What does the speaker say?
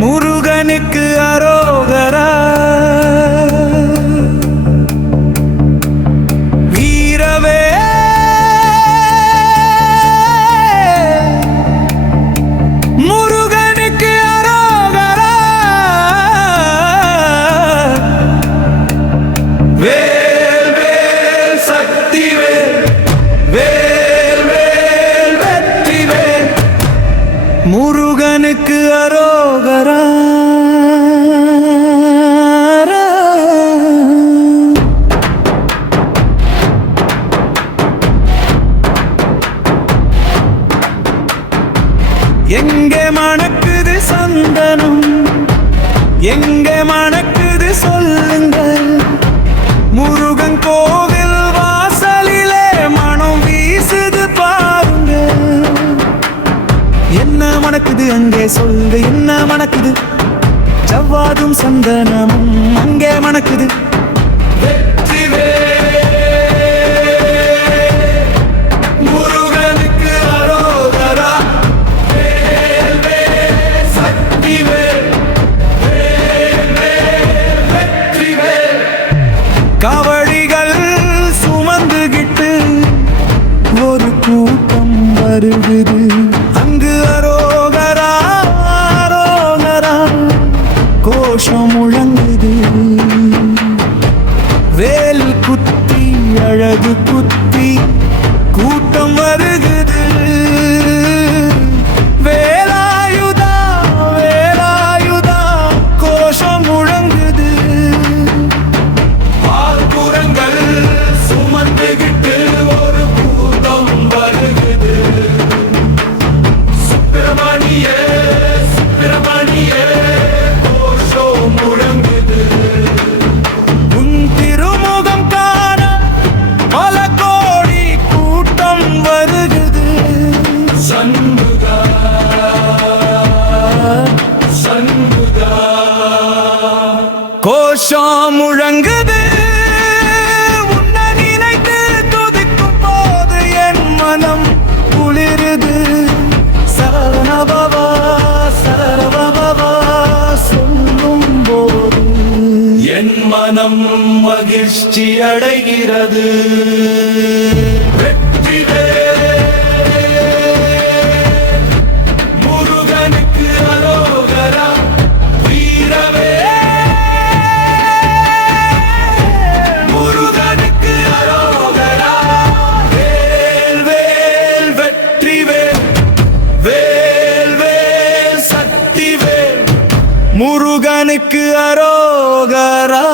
முருகனுக்கு அரோகரா. வீரவே முருகனுக்கு அரோகரா. வேல் வேல் சக்தி வேல், வேல் வேல் வெற்றி வேல், முருகனுக்கு அரோகரா. எங்கே மணக்குது சந்தனம், எங்கே மணக்குது சொல்லுங்கள். முருகன் கோவில் வாசலிலே மனம் வீசுது பாருங்க. என்ன மணக்குது அங்கே சொல்லுங்க, என்ன மணக்குது? ஜவ்வாதும் சந்தனமும் அங்கே மணக்குது. காவடிகள் சுமந்துகிட்டு ஒரு கூட்டம் வருகுது. அங்கு அரோகரா அரோகரா கோஷம் முழங்குது. வேல் குத்தி அழகு குத்தி கூட்டம் வருகுது. வேலாயுதா வேலாயுதா கோஷம் முழங்குது. சுமந்துகிட்டு ஒரு கூட்டம் வருகுது. சுப்பிரமணிய சுப்பிரமணிய கோஷம் முழங்குது. உன் திருமுகம் காண பல கோடி கூட்டம் வருகுது. சண்முகா சண்முகா கோஷம் முழங்குது. என் மனம் மகிழ்ச்சி அடைகிறது. முருகனுக்கு அரோகரா. வீரவே முருகனுக்கு அரோகரா. வேல் வேல் வெற்றி வேல், வேல் வேல் சக்தி வேல், முருகனுக்கு அரோகரா.